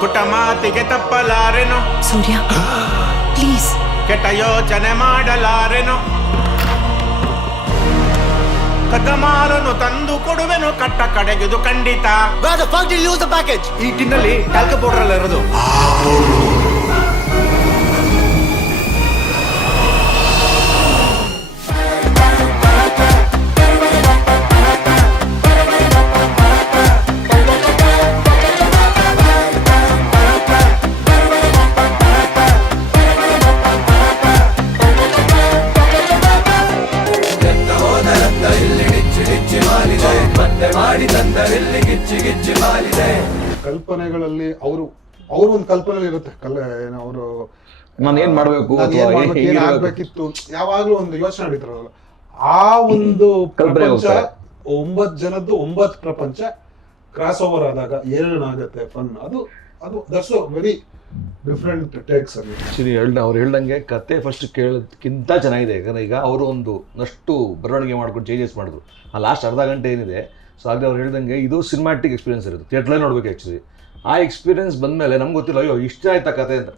ಪುಟ್ಟ ಮಾತಿಗೆ ತಪ್ಪಲಾರೆನು? ಸೂರ್ಯ ಪ್ಲೀಸ್. ಕೆಟ್ಟ ಯೋಚನೆ ಮಾಡಲಾರೆನು? ಕದಮಾರನು ತಂದು ಕೊಡುವೆನು ಕಟ್ಟ ಕಡೆಗಿದು ಖಂಡಿತ. Where the fuck did you use the package? ಈ ಟಿನ್ನಲ್ಲಿ ಟ್ಯಾಲ್ಕ ಪೌಡರ್ ಎಲ್ಲ ಇರೋದು. ನಾನ್ ಏನ್ ಮಾಡ್ಬೇಕು ಆಗ್ಬೇಕಿತ್ತು? ಯಾವಾಗ್ಲೂ ಒಂದು ಯೋಚನೆ ನಡೀತಾರಲ್ಲ ಆ ಒಂದು ಪ್ರಪಂಚ. ಒಂಬತ್ ಜನದ್ದು ಒಂಬತ್ ಪ್ರಪಂಚ ಕ್ರಾಸ್ ಓವರ್ ಆದಾಗ ಏನಾಗುತ್ತೆ ಫನ್ ಅದು ಅದು ದಟ್ಸ್ ವೆರಿ ಡಿಫ್ರೆಂಟ್ ಟೇಕ್ಸ್ ಅಲ್ಲಿ. ಆಕ್ಚುಲಿ ಹೇಳ್ದ ಅವ್ರು ಹೇಳ್ದಂಗೆ ಕತೆ ಫಸ್ಟ್ ಕೇಳೋದಕ್ಕಿಂತ ಚೆನ್ನಾಗಿದೆ. ಯಾಕಂದ್ರೆ ಈಗ ಅವರು ಒಂದು ನಷ್ಟು ಬರವಣಿಗೆ ಮಾಡ್ಕೊಂಡು ಚೇಂಜಸ್ ಮಾಡಿದ್ರು. ಆ ಲಾಸ್ಟ್ ಅರ್ಧ ಗಂಟೆ ಏನಿದೆ ಸೊ ಆಗಲೇ ಅವ್ರು ಹೇಳ್ದಂಗೆ ಇದು ಸಿನಿಮ್ಯಾಟಿಕ್ ಎಕ್ಸ್ಪೀರಿಯನ್ಸ್ ಇರುತ್ತೆ. ಥಿಯೇಟ್ರಲ್ಲೇ ನೋಡ್ಬೇಕು ಆ್ಯಕ್ಚುಲಿ ಆ ಎಕ್ಸ್ಪೀರಿಯನ್ಸ್ ಬಂದಮೇಲೆ ನಮ್ಗೆ ಗೊತ್ತಿಲ್ಲ ಅಯ್ಯೋ ಇಷ್ಟ ಆಯ್ತಾ ಕತೆ? ಅಂತ.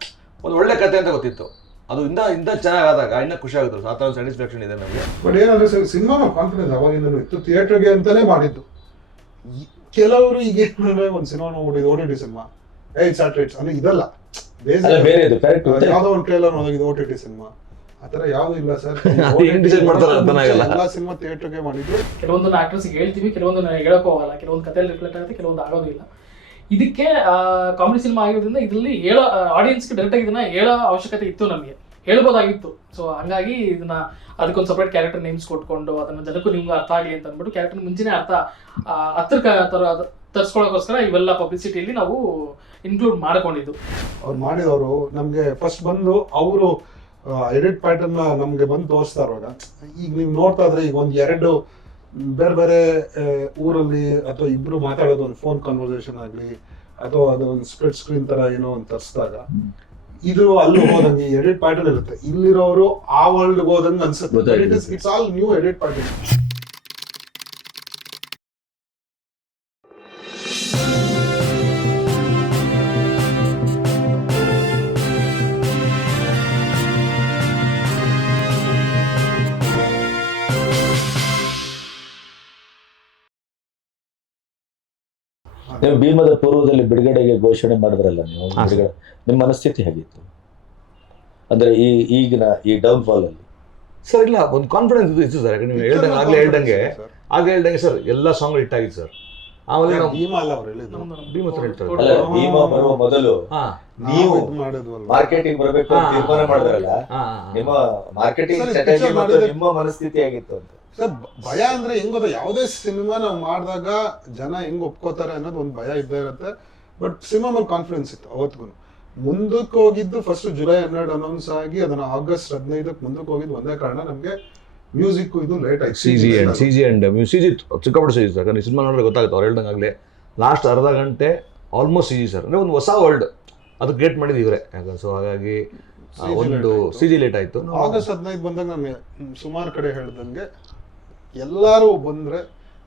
ಒಂದು ಒಳ್ಳೆ ಕತೆ ಅಂತ ಗೊತ್ತಿತ್ತು. ಅದು ಇಂದ ಇಂದ ಚೆನ್ನಾಗಾದಾಗ ಇನ್ನೂ ಖುಷಿ ಆಗುತ್ತೆ. ಆ ಥರ ಸ್ಯಾಟಿಸ್ಫ್ಯಾಕ್ಷನ್ ಇದೆ ನಮಗೆ. ಬಟ್ ಏನಂದ್ರೆ ಸರ್ ಸಿನಿಮಾ ಕಾನ್ಫಿಡೆನ್ಸ್ ಅವಾಗಿಂದಲೂ ಇತ್ತು. ಥಿಯೇಟರ್ಗೆ ಅಂತಲೇ ಮಾಡಿದ್ದು. ಕೆಲವರು ಈಗ ಏನಂದ್ರೆ ಒಂದು ಸಿನಿಮಾ ನೋಡಿದ್ದು ಓ ಟಿ ಟಿ ಸಿನಿಮಾ. ಏ ಸ್ಯಾಟಲೈಟ್ಸ್ ಅಂದ್ರೆ ಇದಲ್ಲ. ಯಾವುದೋ ಒಂದು ಟ್ರೇಲರ್ ನೋಡಿದ್ದು ಓ ಟಿ ಟಿ ಸಿನಿಮಾ. ಆತರ ಯಾವ್ದು ಇಲ್ಲ ಸರ್. ಎಲ್ಲ ಸಿನಿಮಾ ಥಿಯೇಟರ್ಗೆ ಮಾಡಿದ್ರು ಕೆಲವೊಂದನ್ನ ಆಕ್ಟರ್ಸ್ ಹೇಳ್ತೀವಿ ಕೆಲವೊಂದು ಹೇಳಕ್ ಹೋಗಲ್ಲ ಕೆಲವೊಂದು ಕಥೆಯಲ್ಲಿ ರಿಫ್ಲೆಕ್ಟ್ ಆಗುತ್ತೆ ಕೆಲವೊಂದು ಆಗೋದಿಲ್ಲ ಇಲ್ಲ. ಇದಕ್ಕೆ ಕಾಮಿಡಿ ಸಿನಿಮಾ ಆಗಿರೋದ್ರಿಂದ ಇದರಲ್ಲಿ ಹೇಳೋ ಆಡಿಯನ್ಸ್ಗೆ ಡೈರೆಕ್ಟಾಗಿ ಇದನ್ನ ಹೇಳೋ ಅವಶ್ಯಕತೆ ಇತ್ತು ನಮಗೆ. ಹೇಳ್ಬೋದಾಗಿತ್ತು. ಸೊ ಹಂಗಾಗಿ ಇದನ್ನ ಅದಕ್ಕೊಂದು ಸಪ್ರೇಟ್ ಕ್ಯಾರೆಕ್ಟರ್ ನೇಮ್ಸ್ ಕೊಟ್ಕೊಂಡು ಅದನ್ನ ಜನಕ್ಕೂ ನಿಮ್ಗೆ ಅರ್ಥ ಆಗಲಿ ಅಂತ ಅಂದ್ಬಿಟ್ಟು ಕ್ಯಾರೆಕ್ಟರ್ ಮುಂಚೆನೇ ಅರ್ಥ ಹತ್ರಕ್ಕೆ ತರ ತರಿಸ್ಕೊಳ್ಳೋಕ್ಕೋಸ್ಕರ ಇವೆಲ್ಲ ಪಬ್ಲಿಸಿಟಿಯಲ್ಲಿ ನಾವು ಇನ್ಕ್ಲೂಡ್ ಮಾಡ್ಕೊಂಡಿದ್ದು. ಅವ್ರು ಮಾಡಿದವರು ನಮಗೆ ಫಸ್ಟ್ ಬಂದು ಅವರು ಎಡಿಟ್ ಪ್ಯಾಟರ್ನ್ ನಮಗೆ ಬಂದು ತೋರಿಸ್ತಾ ಈಗ ನೀವು ನೋಡ್ತಾ ಇದ್ರೆ ಈಗ ಒಂದು ಎರಡು ಬೇರೆ ಬೇರೆ ಊರಲ್ಲಿ ಅಥವಾ ಇಬ್ರು ಮಾತಾಡೋದು ಒಂದು ಫೋನ್ ಕನ್ವರ್ಸೇಷನ್ ಆಗ್ಲಿ ಅಥವಾ ಅದು ಒಂದು ಸ್ಪ್ರೆಡ್ ಸ್ಕ್ರೀನ್ ತರ ಏನೋ ಒಂದು ತರಿಸಿದಾಗ ಇದು ಅಲ್ಲಿ ಹೋದಂಗೆ ಎಡಿಟ್ ಪ್ಯಾಟರ್ನ್ ಇರುತ್ತೆ. ಇಲ್ಲಿರೋರು ಆ ವರ್ಲ್ಡ್ ಹೋದಂಗೆ ಅನ್ಸುತ್ತೆ. It's all new edit pattern ನೀವು ಭೀಮದ ಪೂರ್ವದಲ್ಲಿ ಬಿಡುಗಡೆಗೆ ಘೋಷಣೆ ಮಾಡಿದ್ರಲ್ಲ ನೀವು? ಬಿಡುಗಡೆ ನಿಮ್ಮ ಮನಸ್ಥಿತಿ ಹೇಗಿತ್ತು? ಅಂದ್ರೆ ಈ ಈಗಿನ ಈ ಡೌನ್ ಫಾಲ್ ಅಲ್ಲಿ. ಸರ್ ಇಲ್ಲ ಒಂದು ಕಾನ್ಫಿಡೆನ್ಸ್ ಇದು ಇತ್ತು ಸರ್ ಯಾಕಂದ್ರೆ ನೀವು ಹೇಳ್ದಂಗೆ ಆಗ್ಲೇ ಹೇಳ್ದಂಗೆ. ಆಗಲೇ ಹೇಳ್ದಂಗೆ ಸರ್ ಎಲ್ಲ ಸಾಂಗ್ ಹಿಟ್ ಆಗಿತ್ತು ಸರ್ ಆಮೇಲೆ ನಾವು ಭೀಮಾ ಅಲ್ಲ ಅವ್ರು ಭೀಮ್ ಹತ್ರ ಹೇಳ್ತಾರೆ. ಅಲ್ಲ ಭೀಮ ಬರುವ ಮೊದಲು ಹಾಂ. ನೀವು ಮಾಡಿದ್ವಲ್ಲ ಮಾರ್ಕೆಟಿಂಗ್ ಬರಬೇಕು ಅಂತ ಹಾ. ತೀರ್ಮಾನ ಮಾಡಿದ್ರಲ್ಲ ಹಾಂ ನಿಮ್ಮ ಮಾರ್ಕೆಟಿಂಗ್ ಸರ್, ಈ ಸ್ಟ್ರಾಟಜಿ picture ಮತ್ತು ಮಾಡಿದ್ರೆ- ನಿಮ್ಮ ಮನಸ್ಥಿತಿ ಆಗಿತ್ತು ಅಂತ. ಸರ್ ಭಯ ಅಂದ್ರೆ ಹೆಂಗ ಗೊತ್ತಾ? ಯಾವುದೇ ಸಿನಿಮಾ ನಾವು ಮಾಡಿದಾಗ ಜನ ಹೆಂಗ್ ಒಪ್ಕೋತಾರೆ ಅನ್ನೋದು ಒಂದು ಭಯ ಇದ್ದೇ ಇರುತ್ತೆ. ಬಟ್ ಸಿನಿಮಾ ಮೇಲೆ ಕಾನ್ಫಿಡೆನ್ಸ್ ಇತ್ತು ಅವತ್ತಿಗೂ ಮುಂದಕ್ಕೆ ಹೋಗಿದ್ದು ಫಸ್ಟ್ ಜುಲೈ ಹನ್ನೆರಡು ಅನೌನ್ಸ್ ಆಗಿ ಅದನ್ನ ಆಗಸ್ಟ್ ಹದಿನೈದಕ್ಕೆ ಮುಂದಕ್ಕೆ ಹೋಗಿದ್ದು ಒಂದೇ ಕಾರಣ ನಮ್ಗೆ ಮ್ಯೂಸಿಕ್ ಇದು ಲೇಟ್ ಆಯ್ತು. C G and C G and C G ಸಿಕ್ಕಾಪಟ್ಟೆ ಸಿ ಜಿ ಸರ್ ಯಾಕಂದ್ರೆ ಸಿನಿಮಾ ನೋಡಿದ್ರೆ ಗೊತ್ತಾಗುತ್ತೆ ಅವ್ರು ಹೇಳ್ದಂಗೆ ಆಗಲೇ. ಲಾಸ್ಟ್ ಅರ್ಧ ಗಂಟೆ ಆಲ್ಮೋಸ್ಟ್ ಸಿಜಿ ಸರ್ ಅಂದರೆ ಒಂದು ಹೊಸ ವರ್ಲ್ಡ್ ಅದು ಕ್ರಿಯೇಟ್ ಮಾಡಿದ್ದು ಇವರೇ. ಯಾಕಂದ್ರೆ ಸೊ ಹಾಗಾಗಿ ಒಂದು late ಆಯ್ತು. ಸಿ ಜಿ ಲೇಟ್ ಆಯಿತು. ಆಗಸ್ಟ್ ಹದಿನೈದು ಬಂದಾಗ ನಾನು ಸುಮಾರು ಕಡೆ ಹೇಳ್ದಂಗೆ ಎಲ್ಲರೂ ಬಂದ್ರೆ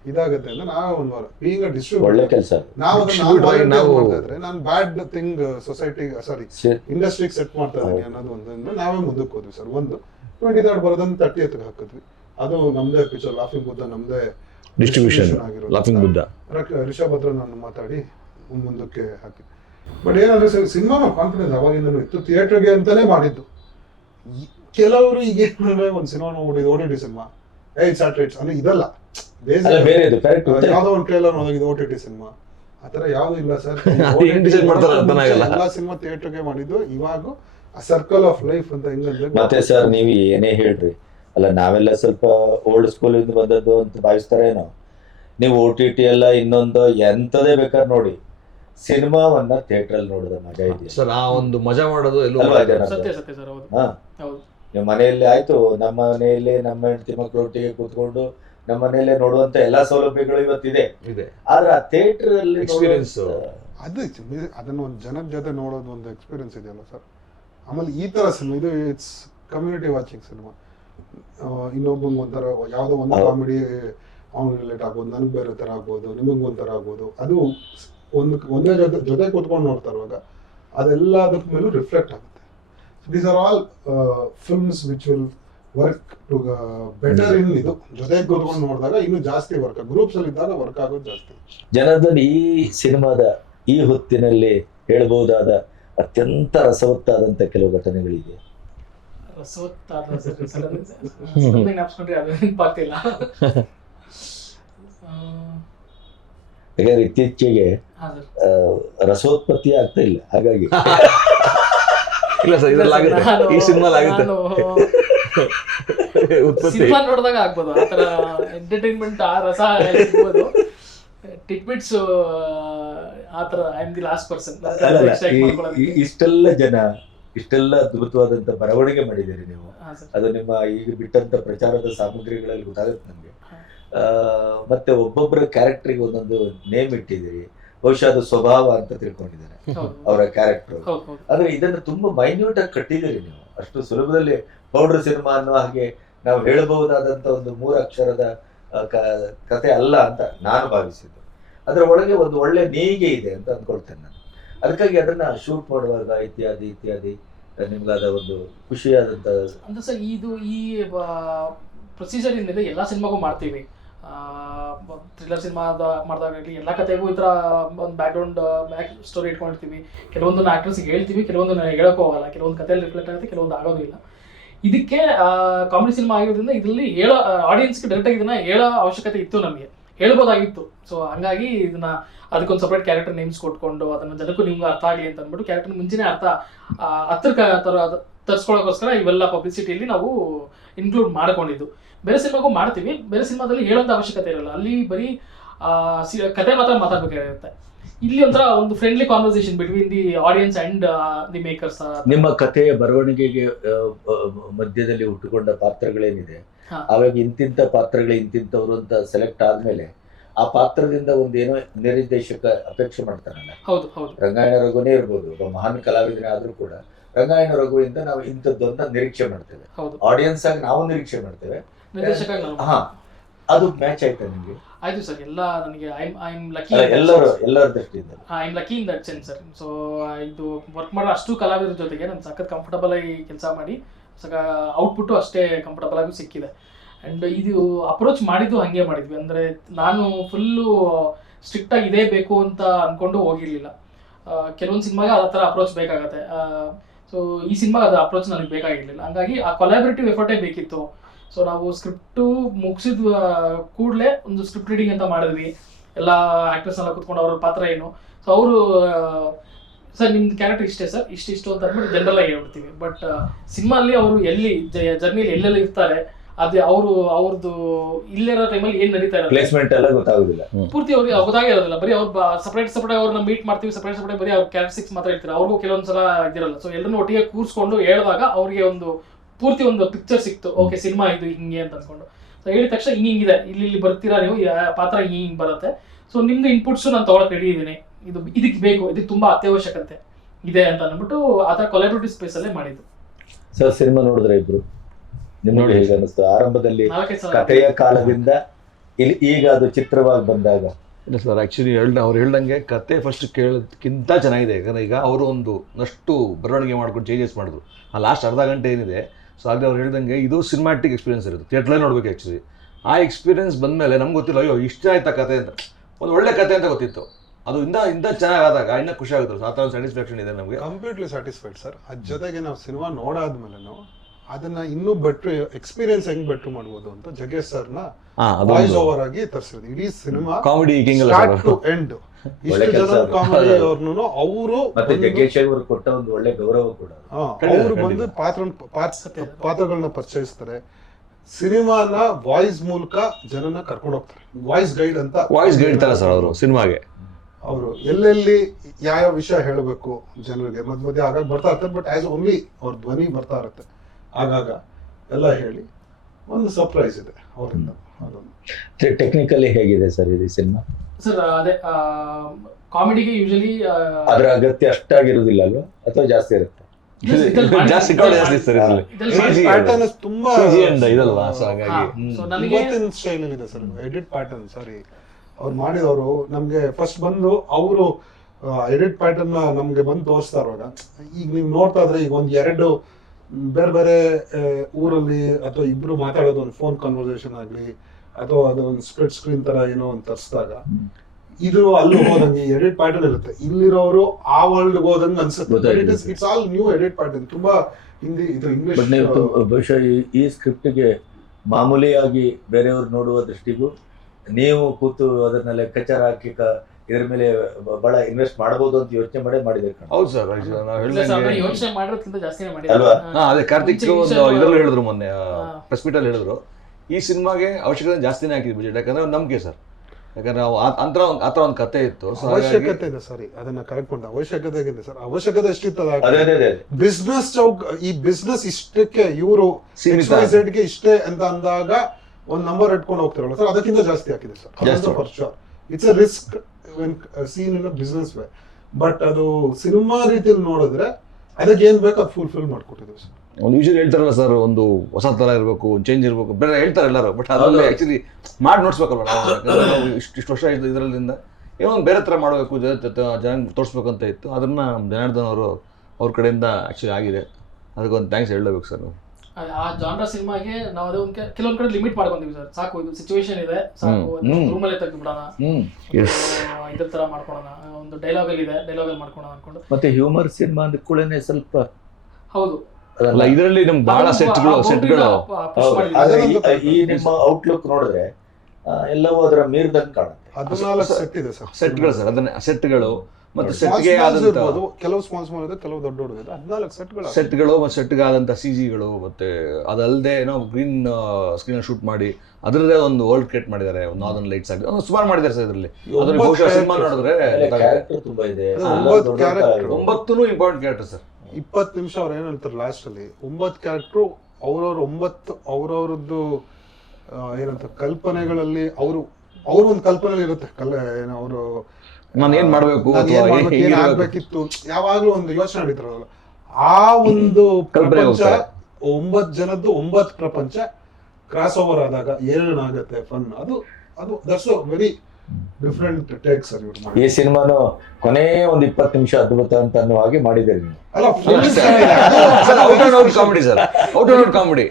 ಇದಾಗುತ್ತೆ ಅಂದ್ರೆ ನಾವೇ ಒಂದು ವಾರ. ಈಗ ಒಳ್ಳೆ ಡಿಸ್ಟ್ರಿಬ್ಯೂಟರ್ ಕೆಲಸ. ನಾವು ನಾವು ನಾವು- ನಾನು ಬ್ಯಾಡ್ ಥಿಂಗ್ ಸೊಸೈಟಿ ಸಾರಿ ಇಂಡಸ್ಟ್ರಿಗೆ ಸೆಟ್ ಮಾಡ್ತಾ ಇದ್ದೀನಿ ಅನ್ನೋದು ಒಂದು ನಾವೇ ಮುಂದಕ್ಕೆ ಹೋದ್ವಿ ಸರ್ ಒಂದು. ಟ್ವೆಂಟಿ ತರ್ಡ್ ಬರೋದನ್ನ ತರ್ಟಿ ಎತ್ಗೆ ಹಾಕಿದ್ವಿ. ಅದು ನಮ್ದೇ ಪಿಕ್ಚರ್ ಲಾಫಿಂಗ್ ಬುದ್ಧ ನಮ್ದೇ ಡಿಸ್ಟ್ರಿಬ್ಯೂಷನ್. ಲಾಫಿಂಗ್ ಬುದ್ಧ ರಿಷಬ್ ಹತ್ರ ನಾನು ಮಾತಾಡಿ ಮುಂದಕ್ಕೆ ಹಾಕಿ. ಬಟ್ ಏನಂದ್ರೆ ಸರ್ ಸಿನಿಮಾ ಕಾನ್ಫಿಡೆನ್ಸ್ ಅವಾಗಿಂದಲೂ ಇತ್ತು. ಥಿಯೇಟರ್ಗೆ ಅಂತಾನೆ ಮಾಡಿದ್ದು. ಕೆಲವರು ಈಗ ಏನಂದ್ರೆ ಒಂದು ಸಿನಿಮಾ ನೋಡಿದ್ದು ಓ ಟಿ ಟಿ ಸಿನಿಮಾ. ಏಯ್ ಸ್ಯಾಟ್ರೈಟ್ಸ್ ಅಂದ್ರೆ ಇದಲ್ಲ. ಯಾವ್ದೋ ಒಂದು ಟ್ರೇಲರ್ ನೋಡಿದ್ದು ಓ ಟಿ ಟಿ ಸಿನಿಮಾ. ಆತರ ಯಾವ್ದು ಇಲ್ಲ ಸರ್. ಎಲ್ಲ ಸಿನಿಮಾ ಥಿಯೇಟರ್ಗೆ ಮಾಡಿದ್ದು. ಇವಾಗ ಸರ್ಕಲ್ ಆಫ್ ಲೈಫ್ ಅಂತ ಹೆಂಗಂದ್ರೆ ಮತ್ತೆ ಸರ್ ನೀವು ಏನೇ ಹೇಳ್ರಿ. ಅಲ್ಲ ನಾವೆಲ್ಲ ಸ್ವಲ್ಪ ಓಲ್ಡ್ ಸ್ಕೂಲ್ ಇಂದ ಬಂದದ್ದು ಅಂತ ಭಾವಿಸ್ತಾರೇನೋ? ನೀವು ಓ ಟಿ ಟಿ ಎಲ್ಲ ಇನ್ನೊಂದು ಎಂತದೇ ಬೇಕಾದ್ರೆ ನೋಡಿ. ಸಿನಿಮಾವನ್ನ ಥಿಯೇಟರ್ ಅಲ್ಲಿ ನೋಡಿದ ಮಜಾ ಇದೆ ಸರ್ ಆ ಒಂದು ಮಜಾ ಮಾಡೋದು ಎಲ್ಲೂ ಅಲ್ವಾ ಜನ? ಸತ್ಯ ಸತ್ಯ ಸರ್ ಹೌದು. ಹಾ. ಹೌದು. ನೀವು ಮನೆಯಲ್ಲಿ ಆಯ್ತು ನಮ್ಮ ಮನೆಯಲ್ಲಿ ನಮ್ಮ ಹೆಂಡತಿ ಮಕ್ಕಳೊಟ್ಟಿಗೆ ಕೂತ್ಕೊಂಡು ನಮ್ಮ ಮನೆಯಲ್ಲೇ ನೋಡುವಂತ ಎಲ್ಲಾ ಸೌಲಭ್ಯಗಳು ಇವತ್ತಿದೆ. ಇದೆ. ಆದ್ರೆ ಆ ಥಿಯೇಟರ್ ಅಲ್ಲಿ ಎಕ್ಸ್ಪೀರಿಯನ್ಸ್ ಅದು ಅದನ್ನ ಒಂದು ಜನದ ಜೊತೆ ನೋಡೋದು ಒಂದು ಎಕ್ಸ್ಪೀರಿಯನ್ಸ್ ಇದೆಯಲ್ಲ ಸರ್ ಆಮೇಲೆ ಈ ತರ ಸಿನಿಮಾ ಇದು ಇಟ್ಸ್ ಕಮ್ಯುನಿಟಿ ವಾಚಿಂಗ್ ಸಿನಿಮಾ. ಇನ್ನೊಬ್ಬಂಗೆ ಒಂಥರ ಯಾವುದೋ ಒಂದು ಕಾಮಿಡಿ ಅವ್ನಿಗೆ ರಿಲೇಟ್ ಆಗ್ಬೋದು ನನಗೆ ಬೇರೆ ಥರ ಆಗ್ಬೋದು ನಿಮಗೆ ಒಂಥರ ಆಗ್ಬೋದು. ಅದು ಒಂದು ಒಂದೇ ಜೊತೆ ಜೊತೆ ಕೂತ್ಕೊಂಡು ನೋಡ್ತಾ ಇರುವಾಗ ಅದೆಲ್ಲದಕ್ಕೆ ಮೇಲೂ ರಿಫ್ಲೆಕ್ಟ್ ಆಗುತ್ತೆ. These are all films which will work to better in ಇದು. ಜೊತೆ ಕೂತ್ಕೊಂಡು ನೋಡಿದಾಗ ಇನ್ನೂ ಜಾಸ್ತಿ ವರ್ಕ್ ಗ್ರೂಪ್ಸ್ ಅಲ್ಲಿ ಇದ್ದಾಗ ವರ್ಕ್ ಆಗೋದು ಜಾಸ್ತಿ. ಜನದಲ್ಲಿ ಈ ಸಿನಿಮಾದ ಈ ಹೊತ್ತಿನಲ್ಲಿ ಹೇಳ್ಬಹುದಾದ ಅತ್ಯಂತ ರಸವತ್ತಾದಂತ ಕೆಲವು ಘಟನೆಗಳಿದೆ. ಯಾಕಂದ್ರೆ ಇತ್ತೀಚೆಗೆ ರಸೋತ್ಪತ್ತಿ ಆಗ್ತಾ ಇಲ್ಲ. ಹಾಗಾಗಿ. ಇಲ್ಲ ಸರ್ ಇದ್ರಲ್ಲಿ ಆಗುತ್ತೆ. ಈ ಸಿನಿಮಾಲ್ ಆಗುತ್ತೆ. ಉತ್ಪತ್ತಿ. ಸಿನಿಮಾ ನೋಡಿದಾಗ ಆಗ್ಬೋದು. ಎಂಟರ್ಟೈನ್ಮೆಂಟ್ ಆ ರಸ ಸಿಗ್ಬೋದು ಟಿಕ್ಬಿಟ್ಸ್ ಆ ಥರ I am the last person ಇಷ್ಟೆಲ್ಲ ಜನ ಇಷ್ಟೆಲ್ಲ ಅದ್ಭುತವಾದಂತ ಬರವಣಿಗೆ ಮಾಡಿದ್ದೀರಿ ನೀವು. ಅದು ನಿಮ್ಮ ಈಗ ಬಿಟ್ಟಂತ ಪ್ರಚಾರದ ಸಾಮಗ್ರಿಗಳಲ್ಲಿ ಗೊತ್ತಾಗುತ್ತೆ ನಮಗೆ. ಮತ್ತೆ ಒಬ್ಬೊಬ್ಬರ ಕ್ಯಾರೆಕ್ಟರ್ಗೆ ಒಂದೊಂದು ನೇಮ್ ಇಟ್ಟಿದ್ದೀರಿ. ಬಹುಶಃ ಅದು ಸ್ವಭಾವ ಅಂತ ತಿಳ್ಕೊಂಡಿದ್ದಾರೆ. ಅವರ ಕ್ಯಾರೆಕ್ಟರ್ ಆದ್ರೆ ಇದನ್ನ ತುಂಬಾ ಮೈನ್ಯೂಟ್ ಆಗಿ ಕಟ್ಟಿದ್ದೀರಿ ನೀವು. ಅಷ್ಟು ಸುಲಭದಲ್ಲಿ ಪೌಡರ್ ಸಿನಿಮಾ ಅನ್ನೋ ಹಾಗೆ ನಾವು ಹೇಳಬಹುದಾದಂತ ಒಂದು ಮೂರು ಅಕ್ಷರದ ಕತೆ ಅಲ್ಲ ಅಂತ ನಾನು ಭಾವಿಸಿದ್ದು. ಅದರ ಒಳಗೆ ಒಂದು ಒಳ್ಳೆ ನೇಯ್ಗೆ ಇದೆ ಅಂತ ಅಂದ್ಕೊಳ್ತೇನೆ ನಾನು. ಅದಕ್ಕಾಗಿ ಅದನ್ನ ಶೂಟ್ ಮಾಡುವಾಗ ಇತ್ಯಾದಿ ಇತ್ಯಾದಿ, ನಿಮ್ಗಾದ ಒಂದು ಖುಷಿಯಾದಂತ ಅಂದ್ರೆ ಸರ್, ಇದು ಈ ಪ್ರೊಸೀಜರ್ ಏನಿದೆ ಎಲ್ಲ ಸಿನಿಮಾಗೂ ಮಾಡ್ತೀವಿ. ಥ್ರಿಲ್ಲರ್ ಸಿನಿಮಾ ಮಾಡಿದಾಗಲಿ ಎಲ್ಲ ಕತೆಗೂ ಈ ಥರ ಒಂದು ಬ್ಯಾಕ್ಗ್ರೌಂಡ್ ಬ್ಯಾಕ್ ಸ್ಟೋರಿ ಇಟ್ಕೊಂಡಿರ್ತೀವಿ. ಕೆಲವೊಂದು ಆಕ್ಟರ್ಸ್ಗೆ ಹೇಳ್ತೀವಿ, ಕೆಲವೊಂದನ್ನ ಹೇಳೋಕ್ಕೂ ಹೋಗಲ್ಲ ಕೆಲವೊಂದು ಕಥೆಯಲ್ಲಿ ರಿಫ್ಲೆಕ್ಟ್ ಆಗುತ್ತೆ, ಕೆಲವೊಂದು ಆಗೋದಿಲ್ಲ ಇದಕ್ಕೆ ಕಾಮಿಡಿ ಸಿನಿಮಾ ಆಗಿರೋದ್ರಿಂದ ಇದರಲ್ಲಿ ಹೇಳೋ ಆಡಿಯನ್ಸ್ಗೆ ಡೈರೆಕ್ಟಾಗಿ ಇದನ್ನು ಹೇಳೋ ಅವಶ್ಯಕತೆ ಇತ್ತು ನಮಗೆ. ಹೇಳ್ಬೋದಾಗಿತ್ತು. ಸೊ ಹಂಗಾಗಿ ಇದನ್ನ ಅದಕ್ಕೊಂದು ಸಪ್ರೇಟ್ ಕ್ಯಾರೆಕ್ಟರ್ ನೇಮ್ಸ್ ಕೊಟ್ಕೊಂಡು ಅದನ್ನ ಜನಕ್ಕೂ ನಿಮ್ಗೆ ಅರ್ಥ ಆಗಲಿ ಅಂತ ಅಂದ್ಬಿಟ್ಟು ಕ್ಯಾರೆಕ್ಟರ್ ಮುಂಚೆನೇ ಅರ್ಥ ಹತ್ರಕ್ಕೆ ತರ ತರಿಸ್ಕೊಳ್ಳೋಕ್ಕೋಸ್ಕರ ಇವೆಲ್ಲ ಪಬ್ಲಿಸಿಟಿಯಲ್ಲಿ ನಾವು ಇನ್ಕ್ಲೂಡ್ ಮಾಡ್ಕೊಂಡಿದ್ದು. ಬೇರೆ ಸಿನಿಮಾಗೂ ಮಾಡ್ತೀವಿ. ಬೇರೆ ಸಿನಿಮಾದಲ್ಲಿ ಹೇಳೋಂಥ ಅವಶ್ಯಕತೆ ಇರಲ್ಲ. ಅಲ್ಲಿ ಬರೀ ಕತೆ ಮಾತ್ರ ಮಾತಾಡ್ಬೇಕಾಗಿರುತ್ತೆ. ಇಲ್ಲಿ ಒಂಥರ ಒಂದು friendly conversation between the audience and the makers ನಿಮ್ಮ ಕಥೆಯ ಬರವಣಿಗೆಗೆ ಮಧ್ಯದಲ್ಲಿ ಹುಟ್ಟುಕೊಂಡ ಪಾತ್ರಗಳೇನಿದೆ? ಹಾ. ಇಂತಿಂಥ ಇಂತಿಂತ ಪಾತ್ರಗಳು ಇಂತಿಂತವ್ರು ಅಂತ ಸೆಲೆಕ್ಟ್ ಆದ್ಮೇಲೆ ಆ ಪಾತ್ರದಿಂದ ಒಂದೇನೋ ನಿರ್ದೇಶಕ ಅಪೇಕ್ಷೆ ಮಾಡ್ತಾರಲ್ಲ ಹೌದು ಹೌದು. ರಂಗಾಯಣ ರಘುನೇ ಇರ್ಬೋದು ಒಬ್ಬ ಮಹಾನ್ ಕಲಾವಿದನೇ ಆದ್ರೂ ಕೂಡ ರಂಗಾಯಣ ರಘುವಿಂದ ನಾವು ಇಂಥದ್ದೊಂದ ನಿರೀಕ್ಷೆ ಮಾಡ್ತೇವೆ. ಹೌದು. ಆಡಿಯನ್ಸ್ ಆಗಿ ನಾವು ನಿರೀಕ್ಷೆ ಮಾಡ್ತೇವೆ. ಹಾ ಅದು ಮ್ಯಾಚ್ ಆಯ್ತಾ ನಿಮಗೆ? ಆಯ್ತು ಸರ್ ಎಲ್ಲ ನನಗೆ ಐ ಐ ಆಮ್ ಲಕ್ಕಿ ಎಲ್ಲರೂ ಎಲ್ಲರ ದೃಷ್ಟಿಯಿಂದ I am lucky in that sense sir so ಇದು ವರ್ಕ್ ಮಾಡೋ ಅಷ್ಟು ಕಲಾವಿದರ ಜೊತೆಗೆ ನಾನು ಸಖತ್ ಕಂಫರ್ಟಬಲ್ ಆಗಿ ಕೆಲಸ ಮಾಡಿ ಔಟ್ಪುಟ್ಟು ಅಷ್ಟೇ ಕಂಫರ್ಟಬಲ್ ಆಗಿ ಸಿಕ್ಕಿದೆ. ಆ್ಯಂಡ್ ಇದು ಅಪ್ರೋಚ್ ಮಾಡಿದ್ದು ಹಾಗೆ ಮಾಡಿದ್ವಿ. ಅಂದರೆ ನಾನು ಫುಲ್ಲು ಸ್ಟ್ರಿಕ್ಟಾಗಿ ಇದೇ ಬೇಕು ಅಂತ ಅಂದ್ಕೊಂಡು ಹೋಗಿರಲಿಲ್ಲ. ಕೆಲವೊಂದು ಸಿನಿಮಾಗೆ ಆ ಥರ ಅಪ್ರೋಚ್ ಬೇಕಾಗತ್ತೆ. ಸೊ ಈ ಸಿನಿಮಾಗೆ ಅದು ಅಪ್ರೋಚ್ ನನಗೆ ಬೇಕಾಗಿರಲಿಲ್ಲ. ಹಂಗಾಗಿ ಆ ಕೊಲಾಬ್ರೇಟಿವ್ ಎಫರ್ಟೇ ಬೇಕಿತ್ತು. ಸೊ ನಾವು ಸ್ಕ್ರಿಪ್ಟು ಮುಗಿಸಿದ ಕೂಡಲೇ ಒಂದು ಸ್ಕ್ರಿಪ್ಟ್ ರೀಡಿಂಗ್ ಅಂತ ಮಾಡಿದ್ವಿ. ಎಲ್ಲ ಆ್ಯಕ್ಟರ್ಸ್ನೆಲ್ಲ ಕುತ್ಕೊಂಡು ಅವ್ರ ಪಾತ್ರ ಏನು. ಸೊ ಅವರು ಸರ್ ನಿಮ್ದು ಕ್ಯಾರೆಕ್ಟರ್ ಇಷ್ಟೇ ಸರ್? ಇಷ್ಟು ಇಷ್ಟು ಅಂತ ಅಂದ್ಬಿಟ್ಟು ಜನರಲ್ ಆಗಿ ಹೇಳ್ಬಿಡ್ತೀವಿ ಬಟ್ ಸಿನಿಮಾ ಅಲ್ಲಿ ಅವರು ಎಲ್ಲಿ ಜರ್ನಿಲಿ ಎಲ್ಲೆಲ್ಲಿ ಇರ್ತಾರೆ ಅದೇ ಅವರು ಅವ್ರದ್ದು ಇಲ್ಲಿರೋ ಟೈಮಲ್ಲಿ ಏನು ನಡೀತಾ ಇರೋದು? ಪ್ಲೇಸ್ಮೆಂಟ್ ಎಲ್ಲ ಗೊತ್ತಾಗೋದಿಲ್ಲ. ಪೂರ್ತಿ ಅವ್ರಿಗೆ ಗೊತ್ತಾಗಿರೋದಿಲ್ಲ ಬರೀ ಅವ್ರು ಸಪ್ರೇಟ್ ಸಪ್ರೇಟ್ ಅವ್ರನ್ನ ಮೀಟ್ ಮಾಡ್ತೀವಿ ಸಪ್ರೇಟ್ ಸಪ್ರೇಟ್ ಬರೀ ಅವ್ರ ಕ್ಯಾರೆಕ್ಟರ್ಸ್ ಮಾತ್ರ ಇರ್ತಾರೆ ಅವ್ರಿಗೂ ಕೆಲವೊಂದು ಸಲ ಇದಿರಲ್ಲ. ಸೊ ಎಲ್ಲರೂ ಒಟ್ಟಿಗೆ ಕೂರಿಸ್ಕೊಂಡು ಹೇಳಿದಾಗ ಅವ್ರಿಗೆ ಒಂದು ಪೂರ್ತಿ ಒಂದು ಪಿಕ್ಚರ್ ಸಿಕ್ತು. ಓಕೆ ಸಿನಿಮಾ ಇದು ಹಿಂಗೆ ಅಂತ ಅಂದ್ಕೊಂಡು ಸೊ ಹೇಳಿದ ತಕ್ಷಣ ಹಿಂಗೆ ಹಿಂಗಿದೆ. ಇಲ್ಲಿ ಇಲ್ಲಿ ಬರ್ತೀರಾ ನೀವು? ಪಾತ್ರ ಹಿಂಗೆ ಹಿಂಗೆ ಬರುತ್ತೆ. ಸೊ ನಿಮ್ದು ಇನ್ಪುಟ್ಸು ನಾನು ತೊಗೊಳಕ್ಕೆ ರೆಡಿ ಇದ್ದೀನಿ. ಇದು ಇದಕ್ಕೆ ಬೇಕು ಇದಕ್ಕೆ ತುಂಬಾ ಅತ್ಯವಶ್ಯಕತೆ ಇದೆ ಅಂತ ಅಂದ್ಬಿಟ್ಟು ಆ ಥರ ಸ್ಪೇಸ್ ಸ್ಪೇಸಲ್ಲೇ ಮಾಡಿದ್ದು. ಸರ್ ಸಿನಿಮಾ ನೋಡಿದ್ರೆ ಇಬ್ರು? ನಿಮಗೆ ಹೇಗೆ ಅನಿಸ್ತು? ಆರಂಭದಲ್ಲಿ ಕಥೆಯ ಕಾಲದಿಂದ ಇಲ್ಲಿ ಈಗ ಅದು ಚಿತ್ರವಾಗಿ ಬಂದಾಗ. ಇಲ್ಲ ಸರ್ ಆ್ಯಕ್ಚುಲಿ ಹೇಳ್ದ ಅವ್ರು ಹೇಳ್ದಂಗೆ ಕತೆ ಫಸ್ಟ್ ಕೇಳೋದಕ್ಕಿಂತ ಚೆನ್ನಾಗಿದೆ. ಯಾಕಂದರೆ ಈಗ ಅವರು ಒಂದು ನಷ್ಟು ಬರವಣಿಗೆ ಮಾಡ್ಕೊಂಡು ಚೇಂಜಸ್ ಮಾಡಿದ್ರು. ಆ ಲಾಸ್ಟ್ ಅರ್ಧ ಗಂಟೆ ಏನಿದೆ ಸೊ ಆಗಲೇ ಅವ್ರು ಹೇಳ್ದಂಗೆ ಇದು ಸಿನಿಮ್ಯಾಟಿಕ್ ಎಕ್ಸ್ಪೀರಿಯನ್ಸ್ ಇರುತ್ತೆ. ಥಿಯೇಟ್ರಲ್ಲೇ ನೋಡ್ಬೇಕು ಆ್ಯಕ್ಚುಲಿ ಆ ಎಕ್ಸ್ಪೀರಿಯನ್ಸ್ ಬಂದಮೇಲೆ ನಮ್ಗೆ ಗೊತ್ತಿಲ್ಲ ಅಯ್ಯೋ ಇಷ್ಟ ಆಯ್ತಾ ಕತೆ ಅಂತ. ಒಂದು ಒಳ್ಳೆ ಕತೆ ಅಂತ ಗೊತ್ತಿತ್ತು. ಅದು ಇಂದ ಇಂದ ಚೆನ್ನಾಗಾದಾಗ ಇನ್ನ ಖುಷಿ ಆಗುತ್ತೆ. ಆ ಥರ ಸ್ಯಾಟಿಸ್ಫ್ಯಾಕ್ಷನ್ ಇದೆ ನಮಗೆ. ಕಂಪ್ಲೀಟ್ಲಿ ಸ್ಯಾಟಿಸ್ಫೈಡ್ ಸರ್ ಅದ್ರ ಜೊತೆಗೆ ನಾವು ಸಿನಿಮಾ ನೋಡಾದ್ಮೇಲೆ ಅದನ್ನ ಇನ್ನೂ ಬೆಟ್ರ್ ಎಕ್ಸ್ಪೀರಿಯನ್ಸ್ ಹೆಂಗ್ ಬೆಟ್ರ್ ಮಾಡ್ಬೋದು ಅಂತ ಜಗೇಶ್ ಸರ್ನ ಹಾಂ ವಾಯ್ಸ್ ಓವರ್ ಆಗಿ ತರಿಸಿರೋದು ಇಡೀ ಸಿನಿಮಾ ಕಾಮಿಡಿ ಕಿಂಗ್ ಅಲ್ಲ ಸ್ಟಾರ್ಟ್ ಟು ಎಂಡ್ ಇಷ್ಟು ಜನ ಕಾಮಿಡಿ ಅವ್ರನ್ನು ಅವರು ಮತ್ತೆ ಜಗ್ಗೇಶ್ ಅವರು ಕೊಟ್ಟ ಒಂದು ಒಳ್ಳೆ ಗೌರವ ಕೂಡ ಅವರು ಬಂದು ಪಾತ್ರ ಪಾತ್ರ- ಪಾತ್ರಗಳನ್ನ ಪರಿಚಯಿಸ್ತಾರೆ. ಸಿನಿಮಾನ ವಾಯ್ಸ್ ಮೂಲಕ ಜನನ ಕರ್ಕೊಂಡು ಹೋಗ್ತಾರೆ ವಾಯ್ಸ್ ಗೈಡ್ ಅಂತ ವಾಯ್ಸ್ ಗೈಡ್ ತರ ಸರ್ ಅವರು ಸಿನಿಮಾಗೆ. ಅವರು ಎಲ್ಲೆಲ್ಲಿ ಯಾವ ವಿಷಯ ಹೇಳಬೇಕು ಜನರಿಗೆ? ಮಧ್ಯ ಮಧ್ಯ ಆಗಾಗ ಬರ್ತಾ ಇರ್ತಾರೆ ಬಟ್ ಆಸ್ ಓನ್ಲಿ ಅವ್ರ ಧ್ವನಿ ಬರ್ತಾ ಇರುತ್ತೆ. ಆಗಾಗ ಎಲ್ಲ ಹೇಳಿ ಒಂದು ಸರ್ಪ್ರೈಸ್ ಇದೆ ಅವರಿಂದ. ಅದೊಂದು. ಟೆಕ್ನಿಕಲಿ ಹೇಗಿದೆ ಸರ್ ಇದು ಸಿನಿಮಾ? ಸರ್ ಅದೇ ಕಾಮಿಡಿಗೆ ಯೂಶಲಿ ಅದ್ರ ಅಗತ್ಯ ಅಷ್ಟಾಗಿರುವುದಿಲ್ಲ ಅಲ್ವಾ? ಅಥವಾ ಜಾಸ್ತಿ ಇರುತ್ತೆ? ಜಾಸ್ತಿ ಕಾಮಿಡಿ ಜಾಸ್ತಿ ಸರ್ ಇದರಲ್ಲಿ. ಇದ್ರಲ್ಲಿ ಪ್ಯಾಟರ್ನ್ ತುಂಬಾ ಇದಲ್ವಾ, ಸೊ ಹಾಗಾಗಿ. ಸೊ ನನಗೆ ಇವತ್ತಿನ ಸ್ಟೈಲ್ ಇದೆ ಸರ್ ಎಡಿಟ್ ಪ್ಯಾಟರ್ನ್ ಸಾರಿ ಅವ್ರು ಮಾಡಿದವರು ನಮಗೆ ಫಸ್ಟ್ ಬಂದು ಅವರು ಎಡಿಟ್ ಪ್ಯಾಟರ್ನ್ ನಮಗೆ ಬಂದು ತೋರಿಸ್ತಾ ಇರುವಾಗ. ಈಗ ನೀವು ನೋಡ್ತಾ ಇದ್ರೆ ಈಗ ಒಂದು ಎರಡು ಬೇರೆ ಬೇರೆ ಊರಲ್ಲಿ ಅಥವಾ ಇಬ್ರು ಮಾತಾಡೋದು ಒಂದು ಫೋನ್ ಕನ್ವರ್ಸೇಷನ್ ಆಗಲಿ ಅಥವಾ ಅದು ಒಂದು ಸ್ಪ್ರೆಡ್ ಸ್ಕ್ರೀನ್ ತರ ಏನೋ ಒಂದು ತರಿಸಿದಾಗ, ಇದು ಅಲ್ಲಿ ಹೋದಂಗೆ ಎಡಿಟ್ ಪ್ಯಾಟರ್ನ್ ಇರುತ್ತೆ. ಇಲ್ಲಿರೋರು ಆ ವರ್ಲ್ಡ್ ಹೋದಂಗೆ ಅನ್ಸುತ್ತೆ. It it's it's all new edit pattern ತುಂಬಾ ಹಿಂದಿ, ಇದು ಇಂಗ್ಲಿಷ್ ಬಹುಶಃ ಈ- ಈ ಸ್ಕ್ರಿಪ್ಟ್ಗೆ ಮಾಮೂಲಿಯಾಗಿ ಬೇರೆಯವ್ರು ನೋಡುವ ದೃಷ್ಟಿಗೂ ನೀವು ಕೂತು ಅದನ್ನ ಲೆಕ್ಕಾಚಾರ ಹಾಕಿ ಕ- ಇದ್ರ ಮೇಲೆ ಬಹಳ ಇನ್ವೆಸ್ಟ್ ಮಾಡಬಹುದು ಅಂತ ಯೋಚನೆ ಮಾಡೇ ಮಾಡಿದೆ ಹೌದು ಸರ್ ಯೋಚನೆ ಜಾಸ್ತಿನೇ ಅದೇ ಕಾರ್ತಿಕ್ ಒಂದು ವಿಷಯ- ಹೇಳಿದ್ರು ಮೊನ್ನೆ ಪ್ರೆಸ್ ಮೀಟ್ ಅಲ್ಲಿ ಹೇಳಿದ್ರು. ಈ ಸಿನಿಮಾಗೆ ಅವಶ್ಯಕತೆ ಜಾಸ್ತಿನೇ ಹಾಕಿದ್ವಿ ಬಜೆಟ್ ಯಾಕಂದ್ರೆ ಒಂದು ನಂಬಿಕೆ ಸರ್. ಯಾಕಂದ್ರೆ ನಾವು ಅಂತರ ಒಂದು ಆ ಥರ ಒಂದು ಕತೆ ಇತ್ತು ಸೊ ಅವಶ್ಯಕತೆ ಇದೆ ಸರಿ ಅದನ್ನ ಕರೆಕ್ಟ್ ಮಾಡಿ ಅವಶ್ಯಕತೆ ಇದೆ ಸರ್ ಅವಶ್ಯಕತೆ ಎಷ್ಟಿತ್ತು ಅದೇ ಅದೇ ಅದೇ ಬಿಸ್ನೆಸ್ ಚೌಕ್ ಈ ಬಿಸ್ನೆಸ್ ಇಷ್ಟಕ್ಕೆ ಇವರು ಇಷ್ಟೇ ಅಂತ ಅಂದಾಗ ಒಂದ್ ನಂಬರ್ ಇಟ್ಕೊಂಡು ಹೋಗ್ತಿರಲ್ಲ ಸರ್ ಅದಕ್ಕಿಂತ ಜಾಸ್ತಿ ಹಾಕಿದೆ sir. For sure it's a risk scene in business way but ಅದು ಸಿನಿಮಾ ರೀತಿಯಲ್ಲಿ ನೋಡಿದ್ರೆ ಅದಕ್ಕೆ ಏನ್ ಬೇಕು ಅದು ಫುಲ್ಫಿಲ್ ಮಾಡ್ಕೊಟ್ಟಿದ್ದೀವಿ ಸರ್ ಒಂದು ಯೂಶಲಿ ಹೇಳ್ತಾರಲ್ಲ ಸರ್ ಒಂದು ಹೊಸ ತರ ಇರಬೇಕು ಒಂದು ಚೇಂಜ್ ಇರಬೇಕು ಬೇರೆ ಹೇಳ್ತಾರೆ ಎಲ್ಲರೂ ಬಟ್ ಅದನ್ನು. ಆ್ಯಕ್ಚುಲಿ ಮಾಡಿ ನೋಡ್ಸ್ಬೇಕಲ್ವ ನಾವು? ನಾವು ಇಷ್ಟು ಇಷ್ಟು ವರ್ಷ ಆಯ್ತು ಇದರಲ್ಲಿಂದ. ಏನೋ ಒಂದು ಬೇರೆ ಥರ ಮಾಡಬೇಕು ಜನ ತೋರಿಸ್ಬೇಕಂತ ಅಂತ ಇತ್ತು. ಅದನ್ನು ಜನಾರ್ದನ್ ಅವರು ಅವ್ರ ಕಡೆಯಿಂದ ಆ್ಯಕ್ಚುಲಿ ಆಗಿದೆ. ಅದಕ್ಕೊಂದು ಥ್ಯಾಂಕ್ಸ್ ಹೇಳಬೇಕು ಸರ್ ಆ- ಆ ಜಾನ್ರ ಸಿನಿಮಾಗೆ ನಾವು ಅದೇ ಒಂದು ಕೆಲವೊಂದ್ ಕಡೆ ಲಿಮಿಟ್ ಮಾಡ್ಕೊಂತೀವಿ ಸರ್ ಸಾಕು ಇದು ಸಿಚುವೇಶನ್ ಇದೆ. ಸಾಕು. ರೂಮಲ್ಲೇ ತೆಗೆದು ಬಿಡೋಣ ಇದ್ರ ತರ ಮಾಡ್ಕೊಳೋಣ. ಒಂದು ಡೈಲಾಗ್ ಅಲ್ಲಿ ಇದೆ. ಡೈಲಾಗ್ ಅಲ್ಲಿ ಮಾಡ್ಕೊಳೋಣ ಅನ್ಕೊಂಡು. ಮತ್ತೆ ಹ್ಯೂಮರ್ ಸಿನಿಮಾ ಅಂದ ಕೂಡಲೇ ಸ್ವಲ್ಪ ಹೌದು. ಅಲ್ಲ ಇದರಲ್ಲಿ ನಮ್ಗೆ ಭಾಳ ಸೆಟ್ಗಳು ಸೆಟ್ಗಳು ಈ- ನಿಮ್ಮ ಔಟ್ಲುಕ್ ನೋಡಿದ್ರೆ ಎಲ್ಲವೂ ಅದರ ಮೀರ್ದಂಗ್ ಕಾಣುತ್ತೆ. ಹದಿನಾಲ್ಕು ಸೆಟ್ ಇದೆ ಸರ್ ಸೆಟ್ಗಳು ಸರ್ ಅದನ್ನ ಸೆಟ್ಗಳು ಮತ್ತು ಸೆಟ್ಗೆ ಆದಂತ ಇರ್ಬೋದು. ಕೆಲವು ಸ್ಮಾಲ್ ಸ್ಮಾಲ್ ಇದೆ ಕೆಲವು ದೊಡ್ಡ ದೊಡ್ಡ ಇದೆ. ಹದಿನಾಲ್ಕು ಸೆಟ್ಗಳು ಸೆಟ್ಗಳು ಮತ್ತು ಸೆಟ್ಗೆ ಆದಂಥ ಸಿ ಜಿಗಳು ಮತ್ತೆ ಅದಲ್ಲದೆ ಏನೋ ಗ್ರೀನ್ ಸ್ಕ್ರೀನ್ ಶೂಟ್ ಮಾಡಿ ಅದರದೇ ಒಂದು ವರ್ಲ್ಡ್ ಕ್ರಿಯೇಟ್ ಮಾಡಿದ್ದಾರೆ. ಒಂದು ನಾರ್ದನ್ ಲೈಟ್ಸ್ ಆಗಿ. ಸುಮಾರು ಮಾಡಿದ್ದಾರೆ ಸರ್ ಇದರಲ್ಲಿ. ಅದ್ರಲ್ಲಿ ಒಂಬತ್ತು ಬಹುಶಃ ಸಿನಿಮಾ. ನೋಡಿದ್ರೆ ಕ್ಯಾರೆಕ್ಟರ್ ತುಂಬಾ ಇದೆ. ಅದು ಎಲ್ಲ ಒಂಬತ್ತು ಇಂಪಾರ್ಟೆಂಟ್ ಕ್ಯಾರೆಕ್ಟರ್ ಸರ್. ಇಪ್ಪತ್ತು ನಿಮಿಷ ಅವ್ರು ಏನ್ ಹೇಳ್ತಾರೆ ಲಾಸ್ಟ್ ಅಲ್ಲಿ? ಒಂಬತ್ತು ಕ್ಯಾರೆಕ್ಟ್ರು ಅವ್ರವ್ರ ಒಂಬತ್ತು ಅವ್ರವ್ರದ್ದು ಆ, ಏನಂತ ಕಲ್ಪನೆಗಳಲ್ಲಿ ಅವರು ಅವ್ರ ಒಂದು ಕಲ್ಪನೆಯಲ್ಲಿ ಇರುತ್ತೆ. ಕಲೆ ಏನು ಅವರು ನಾನು ಏನ್ ಮಾಡ್ಬೇಕು? ಆಗ್ಬೇಕಿತ್ತು? ಯಾವಾಗ್ಲೂ ಒಂದು ಯೋಚನೆ ನಡೀತಾರಲ್ಲ ಆ ಒಂದು ಪ್ರಪಂಚ ಒಂಬತ್ ಒಂಬತ್ತು ಜನದ್ದು ಒಂಬತ್ ಪ್ರಪಂಚ ಕ್ರಾಸ್ ಓವರ್ ಆದಾಗ ಏನೇನಾಗತ್ತೆ ಫನ್ ಅದು ಅದು that's very different take sir ಇವ್ರು ಈ ಸಿನಿಮಾನು ಕೊನೆ ಒಂದ್ ಇಪ್ಪತ್ತು ನಿಮಿಷ ಅದ್ಭುತ ಅಂತ ಅನ್ನೋ ಹಾಗೆ ಮಾಡಿದ್ದೀರಿ comedy sir out and out comedy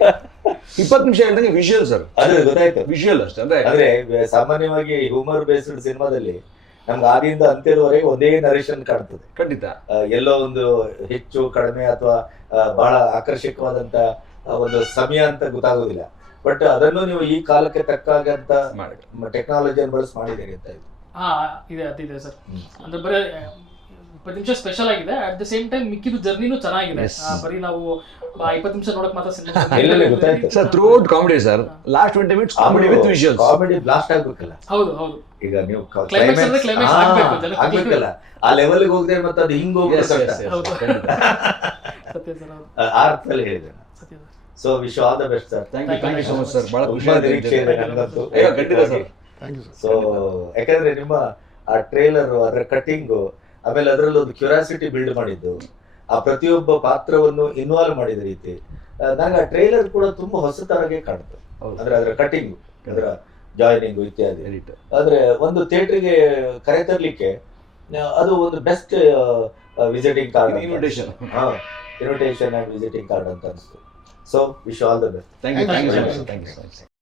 ಇಪ್ಪತ್ತು ನಿಮಿಷ ಹೇಳ್ದಂಗೆ ವಿಷುವಲ್ ಸರ್. ಅದೇ ಗೊತ್ತಾಯ್ತು. ವಿಷುವಲ್ ಅಷ್ಟೇ ಅಂದ್ರೆ ಸಾಮಾನ್ಯವಾಗಿ ಹ್ಯೂಮರ್ ಬೇಸ್ಡ್ ಸಿನಿಮಾದಲ್ಲಿ ನಮ್ಗೆ ಆದಿಯಿಂದ ಅಂತ್ಯದವರೆಗೆ ಒಂದೇ ನರೇಶನ್ ಕಾಣ್ತದೆ. ಖಂಡಿತ. ಎಲ್ಲೋ ಒಂದು ಹೆಚ್ಚು ಕಡಿಮೆ ಅಥವಾ ಬಹಳ ಆಕರ್ಷಕವಾದಂತ ಒಂದು ಸಮಯ ಅಂತ ಗೊತ್ತಾಗೋದಿಲ್ಲ. ಬಟ್ ಅದನ್ನು ನೀವು ಈ ಕಾಲಕ್ಕೆ ತಕ್ಕಾಗಂತ ಟೆಕ್ನಾಲಜಿ ಟೆಕ್ನಾಲಜಿಯನ್ನು ಬಳಸಿ ಮಾಡಿದ್ದೀರಿ ಅಂತ ಇದು ಹಾ ಇದೆ ಅದಿದೆ ಸರ್. ಅಂದ್ರೆ ಬರೀ ಇಪ್ಪತ್ತು ನಿಮಿಷ ಸ್ಪೆಷಲ್ ಆಗಿದೆ. ಅಟ್ ದ ಸೇಮ್ ಟೈಮ್ ಮಿಕ್ಕಿದ ಜರ್ನಿನೂ ಚೆನ್ನಾಗಿದೆ. ಬರೀ ನಾವು ಇಪ್ಪತ್ತು ನಿಮಿಷ ನೋಡಕ್ ಮಾತ್ರ ಗೊತ್ತಾಯ್ತು. Sir throughout comedy sir last twenty minutes comedy with visuals comedy blast ಆಗ್ಬೇಕಲ್ಲ? ಹೌದು ಹೌದು. ಈಗ ನೀವು ಆಗ್ಬೇಕಲ್ಲ. ಆ ಲೆವೆಲ್ಗೆ ಹೋಗದೆ ಮತ್ತೆ ಅದು ಹಿಂಗ್ ಹೋಗ್ಬೇಕು ಅರ್ಥದಲ್ಲಿ ಹೇಳಿದೆ so wish all the best sir thank you thank you so much sir ಬಹಳ ಖುಷಿ ನಿರೀಕ್ಷೆ ಇದೆ ಅಯ್ಯೋ, ಖಂಡಿತ ಸರ್. ಸೊ ಯಾಕಂದ್ರೆ ನಿಮ್ಮ ಆ ಟ್ರೇಲರ್ ಅದರ ಕಟಿಂಗು ಆಮೇಲೆ ಅದರಲ್ಲಿ ಒಂದು ಕ್ಯೂರಿಯಾಸಿಟಿ ಬಿಲ್ಡ್ ಮಾಡಿದ್ದು. ಆ ಪ್ರತಿಯೊಬ್ಬ ಪಾತ್ರವನ್ನು ಇನ್ವಾಲ್ವ್ ಮಾಡಿದ ರೀತಿ ನಂಗೆ ಆ ಟ್ರೈಲರ್ ಕೂಡ ತುಂಬಾ ಹೊಸತರಾಗೆ ಕಾಣ್ತು. ಹೌದು. ಅಂದ್ರೆ ಅದರ ಕಟಿಂಗ್ ಅದರ ಜಾಯಿನಿಂಗ್ ಇತ್ಯಾದಿ. ಅಂದ್ರೆ ಆದ್ರೆ ಒಂದು ಥಿಯೇಟರ್ಗೆ ಕರೆ ತರಲಿಕ್ಕೆ ಅದು ಒಂದು best visiting card invitation invitation and visiting card ಅಂತ ಅನಿಸ್ತು. So wish all the best thank you thank you